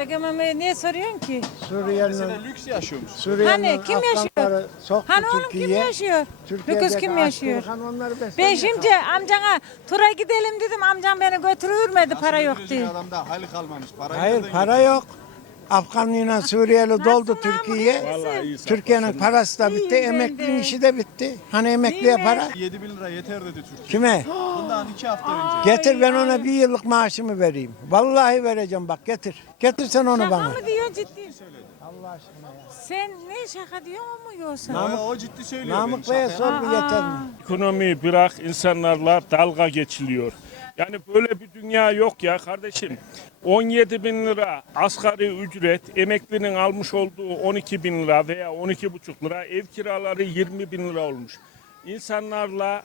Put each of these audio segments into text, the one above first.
Egemen Bey niye soruyorsun ki? Suriyeli'nin lüks yaşıyormuş. Suriyeli'nin Hani kim yaşıyor? Hani oğlum kim yaşıyor? Lüküs kim yaşıyor? Onları Ben şimdi amcana tura gidelim dedim. Amcam beni götürürmedi para yok diye. Adamda hali kalmamış. Parayı Hayır nereden para yok. Afganlıyla Suriyeli doldu Türkiye. Vallahi iyi sağ Türkiye'nin parası da bitti, emeklinin işi de bitti. Hani emekliye para? 7 bin lira yeter dedi Türkiye. Kime? Bundan 2 hafta önce. Getir ben ona bir yıllık maaşımı vereyim. Vallahi vereceğim bak getir. Getirsen onu Şaka bana. mı diyorsun ciddi? Allah aşkına ya. Sen ne şaka diyorsun mu yoksa? Namık, o ciddi söylüyor. Namık Bey'e sor bu yeter mi? Ekonomiyi bırak insanlarla dalga geçiliyor. Yani böyle bir dünya yok ya kardeşim. 17 bin lira asgari ücret, emeklinin almış olduğu 12 bin lira veya 12,5 lira, ev kiraları 20 bin lira olmuş. İnsanlarla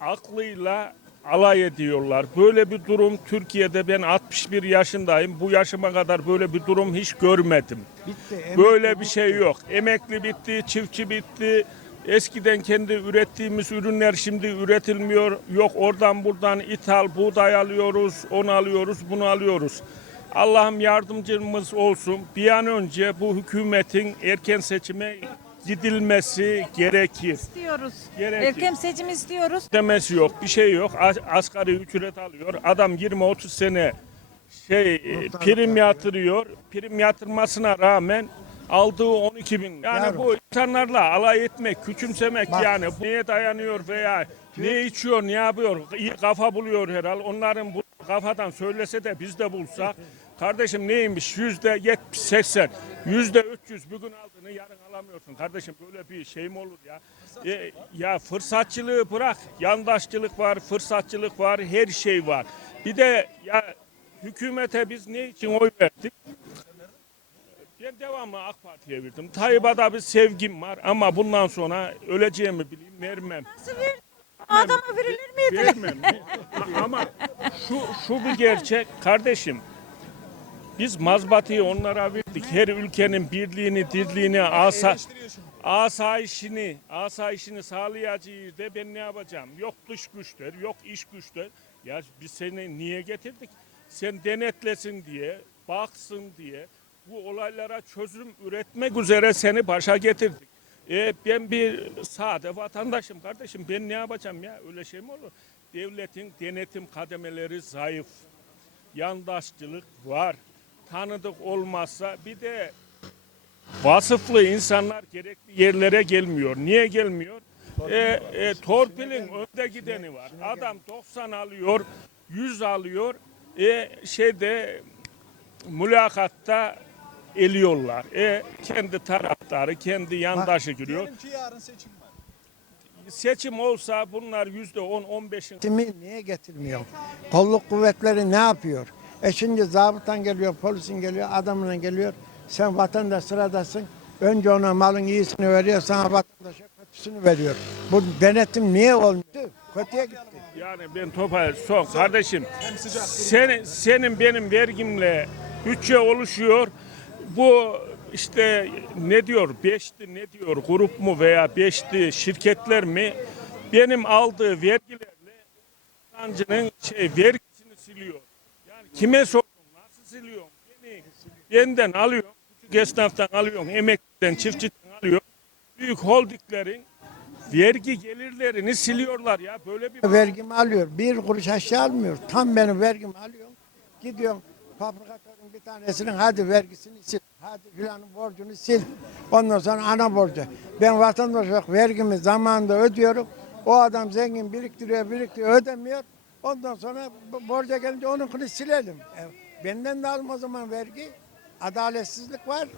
aklıyla alay ediyorlar. Böyle bir durum Türkiye'de ben 61 yaşındayım. Bu yaşıma kadar böyle bir durum hiç görmedim. Bitti. Böyle bir şey yok. Emekli bitti, çiftçi bitti. Eskiden kendi ürettiğimiz ürünler şimdi üretilmiyor. Yok oradan buradan ithal buğday alıyoruz, onu alıyoruz, bunu alıyoruz. Allah'ım yardımcımız olsun. Bir an önce bu hükümetin erken seçime gidilmesi gerekir. İstiyoruz. Gerekir. Erken seçim istiyoruz. Demesi yok, bir şey yok. As- Asgari ücret alıyor. Adam 20-30 sene şey e, prim yatırıyor. Prim yatırmasına rağmen aldığı 12 bin. Yani Yavrum. bu insanlarla alay etmek, küçümsemek Bak. yani bu neye dayanıyor veya ne içiyor, ne yapıyor, iyi kafa buluyor herhal. Onların bu kafadan söylese de biz de bulsak. Kardeşim neymiş yüzde 70 80 yüzde 300 bugün aldığını yarın alamıyorsun kardeşim böyle bir şey mi olur ya E, ya fırsatçılığı bırak yandaşçılık var fırsatçılık var her şey var bir de ya hükümete biz ne için oy verdik ben devamlı AK Parti'ye verdim. Tayyip'e da bir sevgim var ama bundan sonra öleceğimi bileyim vermem. Nasıl ver? Adama verilir miydi? Vermem. ama şu şu bir gerçek kardeşim. Biz mazbatıyı onlara verdik. Her ülkenin birliğini, dirliğini, asa, asayişini, asayişini sağlayacağız de ben ne yapacağım? Yok dış güçler, yok iş güçler. Ya biz seni niye getirdik? Sen denetlesin diye, baksın diye bu olaylara çözüm üretmek üzere seni başa getirdik. E, ben bir sade vatandaşım kardeşim. Ben ne yapacağım ya? Öyle şey mi olur? Devletin denetim kademeleri zayıf. Yandaşçılık var. Tanıdık olmazsa bir de vasıflı insanlar gerekli yerlere gelmiyor. Niye gelmiyor? E, e, torpilin önde gideni var. Adam 90 alıyor, 100 alıyor. E, şeyde mülakatta eliyorlar. E, kendi taraftarı, kendi yandaşı giriyor. Diyelim ki yarın seçim var. Seçim olsa bunlar yüzde 10-15'in Kimi niye getirmiyor? Kolluk kuvvetleri ne yapıyor? E şimdi zabıtan geliyor, polisin geliyor, adamla geliyor. Sen vatandaş sıradasın. Önce ona malın iyisini veriyor, sana vatandaşa kötüsünü veriyor. Bu denetim niye olmuyor? Kötüye gitti. Yani ben topal son kardeşim. Senin, senin benim vergimle bütçe oluşuyor. Bu işte ne diyor beşti ne diyor grup mu veya beşti şirketler mi benim aldığı vergilerle kazancının şey vergisini siliyor. Kime sordun nasıl siliyorsun? Beni, benden alıyor, küçük esnaftan alıyorsun, emekliden, çiftçiden alıyor. Büyük holdinglerin vergi gelirlerini siliyorlar ya böyle bir Vergimi alıyor. Bir kuruş aşağı almıyor. Tam benim vergimi alıyor. Gidiyorum fabrikatörün bir tanesinin hadi vergisini sil. Hadi filanın borcunu sil. Ondan sonra ana borcu. Ben vatandaş olarak vergimi zamanında ödüyorum. O adam zengin biriktiriyor biriktiriyor ödemiyor. Ondan sonra borca gelince onunkini silelim. E, benden de alma o zaman vergi. Adaletsizlik var.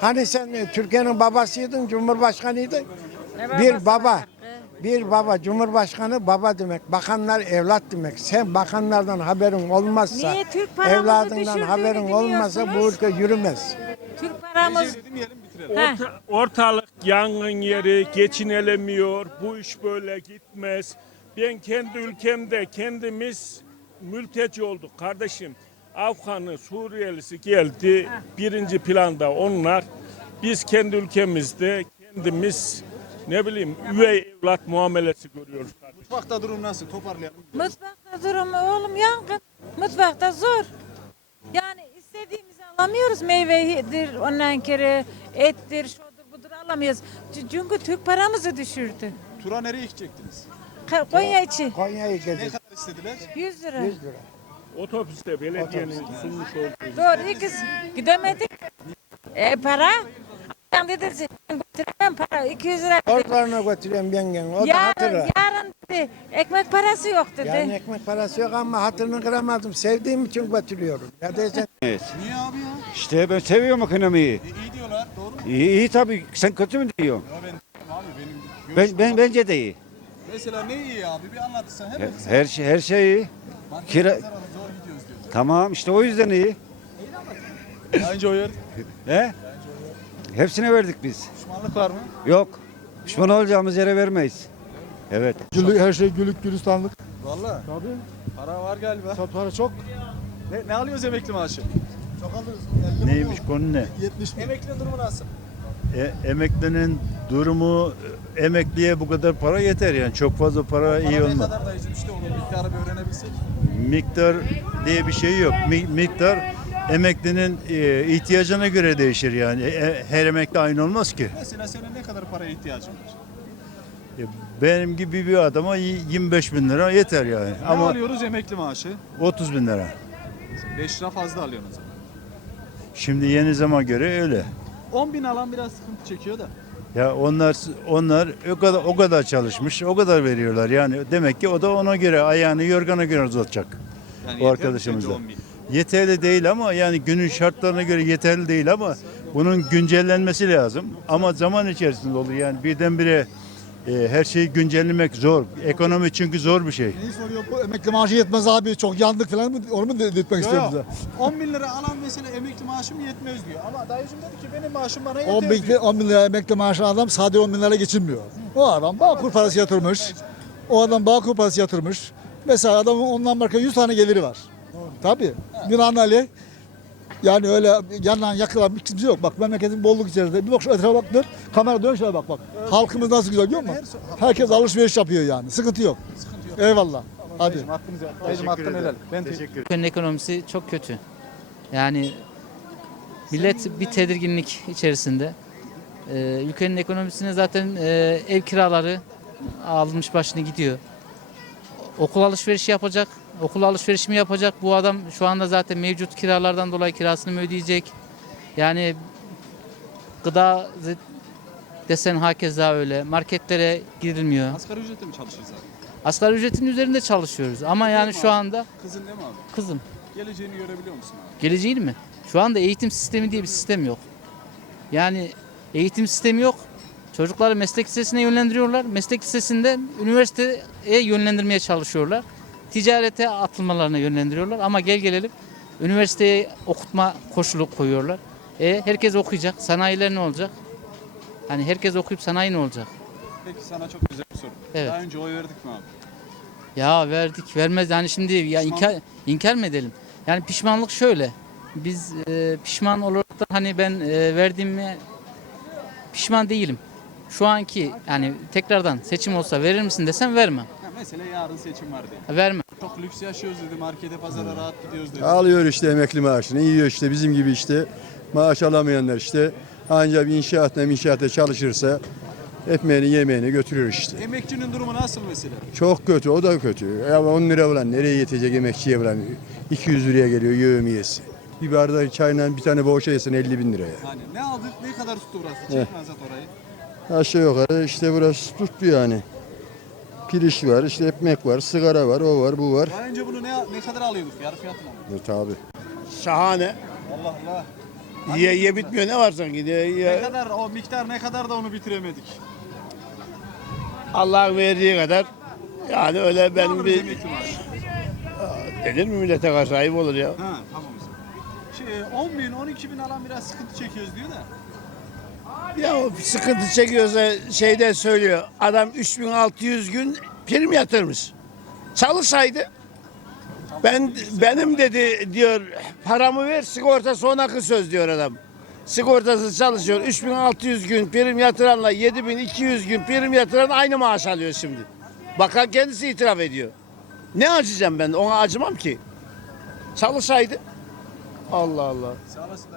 Hani sen e, Türkiye'nin babasıydın, cumhurbaşkanıydın. Bir baba, bir baba, cumhurbaşkanı baba demek, bakanlar evlat demek. Sen bakanlardan haberin olmazsa, Niye Türk paramızı evladından düşürdüğünü haberin olmazsa bu biliyorsunuz? ülke yürümez. Türk paramız bitirelim. Orta- ortalık yangın yeri, geçinelemiyor. Bu iş böyle gitmez. Ben kendi ülkemde kendimiz mülteci olduk kardeşim. Afganı, Suriyelisi geldi. Birinci planda onlar. Biz kendi ülkemizde kendimiz ne bileyim üvey evlat muamelesi görüyoruz kardeşim. Mutfakta durum nasıl? Toparlayalım. mutfakta durum oğlum yangın. Mutfakta zor. Yani istediğimizi alamıyoruz meyvedir, ondan kere ettir, şudur budur alamıyoruz. Çünkü Türk paramızı düşürdü. Tura nereye gidecektiniz? Konya için Konya'yı Ne kadar istediler? 100 lira. 100 lira. Otobüste belediyenin sunmuş olduğu Doğru ikiz gidemedik. E para? Ben dedim sen götüremem para 200 lira. dedi. Ortalarına götürüyorum yengen. O da Yarın, hatıra. yarın dedi. Ekmek parası yok dedi. Yani ekmek parası yok ama hatırını kıramadım. Sevdiğim için götürüyorum. Ya desen Niye abi ya? İşte ben seviyorum ekonomiyi. E, iyi diyorlar doğru mu? İyi, iyi tabii. Sen kötü mü diyorsun? Ya ben abi benim Ben, görüşüm ben bence de iyi. Mesela ne iyi abi bir anlatırsan Her, hemen kısa. her şey her şey iyi. Market kira- zor gidiyoruz diyor. Tamam işte o yüzden iyi. Daha önce o yer He? Hepsine verdik biz. pişmanlık var mı? Yok. Pişman olacağımız yere vermeyiz. Evet. Gülük, her şey gülük gülistanlık. Valla Tabii. para var galiba. Tabii para çok. Ne, ne alıyoruz emekli maaşı? Çok alırız. Neymiş konu ne? 70 bin. Emekli durumu nasıl? E, emeklinin durumu e, emekliye bu kadar para yeter yani çok fazla para Para iyi ne olmaz. kadar dayıcım işte onu miktarı bir öğrenebilsek. Miktar diye bir şey yok. Mi- miktar emeklinin e, ihtiyacına göre değişir yani. E, her emekli aynı olmaz ki. Mesela senin ne kadar paraya ihtiyacın var? E, benim gibi bir adama y- 25 bin lira yeter yani. Ne Ama alıyoruz emekli maaşı? 30 bin lira. 5 lira fazla alıyorsun o zaman. Şimdi yeni zama göre öyle. 10 bin alan biraz sıkıntı çekiyor da. Ya onlar onlar o kadar o kadar çalışmış, o kadar veriyorlar. Yani demek ki o da ona göre ayağını yorgana göre uzatacak. Yani O arkadaşımız sence da. 10 bin? Yeterli değil ama yani günün şartlarına göre yeterli değil ama bunun güncellenmesi lazım. Ama zaman içerisinde olur yani birdenbire e, her şeyi güncellemek zor. Ekonomi çünkü zor bir şey. Neyi soruyor bu? Emekli maaşı yetmez abi. Çok yandık falan mı? Onu mu dedirtmek istiyor bize? Yok. 10 bin lira alan mesela emekli maaşım yetmez diyor. Ama dayıcım dedi ki benim maaşım bana yeter 10 bin, diyor. 10 bin lira emekli maaşı adam sadece 10 bin lira geçinmiyor. O adam Bağkur parası yatırmış. O adam Bağkur parası yatırmış. Mesela adamın ondan başka 100 tane geliri var. Tabii. Binaenaleyh yani öyle yandan yakılan bir kimse yok. Bak memleketin bolluk içerisinde. Bir bak şu etrafa bak dön. Kamera dön şöyle bak bak. Halkımız nasıl güzel görüyor musun? Herkes alışveriş yapıyor yani. Sıkıntı yok. Eyvallah. Hadi. Dayıcım hakkınızı Dayıcım hakkını helal. Ben teşekkür Ülkenin ekonomisi çok kötü. Yani millet bir tedirginlik içerisinde. Ee, ülkenin ekonomisine zaten e, ev kiraları almış başını gidiyor. Okul alışverişi yapacak. Okul alışverişi mi yapacak? Bu adam şu anda zaten mevcut kiralardan dolayı kirasını mı ödeyecek? Yani gıda desen hakeza öyle. Marketlere girilmiyor. Asgari ücretle mi çalışıyoruz abi? Asgari ücretin üzerinde çalışıyoruz. Ama yani şu anda Kızın değil mi abi? kızım Geleceğini görebiliyor musun abi? Geleceğini mi? Şu anda eğitim sistemi diye bir sistem yok. Yani eğitim sistemi yok. Çocukları meslek lisesine yönlendiriyorlar. Meslek lisesinden üniversiteye yönlendirmeye çalışıyorlar. Ticarete atılmalarına yönlendiriyorlar. Ama gel gelelim üniversiteye okutma koşulu koyuyorlar. E, herkes okuyacak. Sanayiler ne olacak? Hani herkes okuyup sanayi ne olacak? Peki sana çok güzel bir soru. Evet. Daha önce oy verdik mi abi? Ya verdik vermez yani şimdi ya Pişman inkar, inkar mı edelim? Yani pişmanlık şöyle. Biz e, pişman olarak da hani ben e, verdiğime pişman değilim. Şu anki yani tekrardan seçim olsa verir misin desem vermem. Mesela yarın seçim var diye. Vermem. Çok lüks yaşıyoruz dedi. Markete pazara rahat gidiyoruz dedi. Alıyor işte emekli maaşını, yiyor işte bizim gibi işte. Maaş alamayanlar işte ancak bir inşaatta inşaatta çalışırsa ekmeğini yemeğini götürüyor işte. Emekçinin durumu nasıl mesela? Çok kötü o da kötü. Ya 10 lira ulan nereye yetecek emekçiye ulan 200 liraya geliyor yövmiyesi. Bir bardak çayla bir tane boğuşa yesin 50 bin liraya. Hani ne aldık ne kadar tuttu burası? Çekme Azat orayı. Aşağı yukarı işte burası tuttu yani. Piriş var, işte ekmek var, sigara var, o var, bu var. Daha önce bunu ne ne kadar alıyorduk? Yarı fiyatına mı? E, tabi. Şahane. Allah Allah. Ye ye bitmiyor ne var sanki? Ye, Ne ye. kadar o miktar ne kadar da onu bitiremedik. Allah'ın verdiği kadar. Yani öyle Ne benim bir denir mi millete karşı ayıp olur ya. Ha tamam zaman. Şey, 10 bin 12 bin alan biraz sıkıntı çekiyoruz diyor da. Ya sıkıntı çekiyorsa şeyde söylüyor. Adam 3600 gün prim yatırmış. Çalışsaydı ben benim dedi diyor paramı ver sigorta sonraki söz diyor adam. Sigortası çalışıyor. 3600 gün prim yatıranla 7200 gün prim yatıran aynı maaş alıyor şimdi. Bakan kendisi itiraf ediyor. Ne acıyacağım ben? Ona acımam ki. Çalışsaydı Allah Allah. Sağ olasın.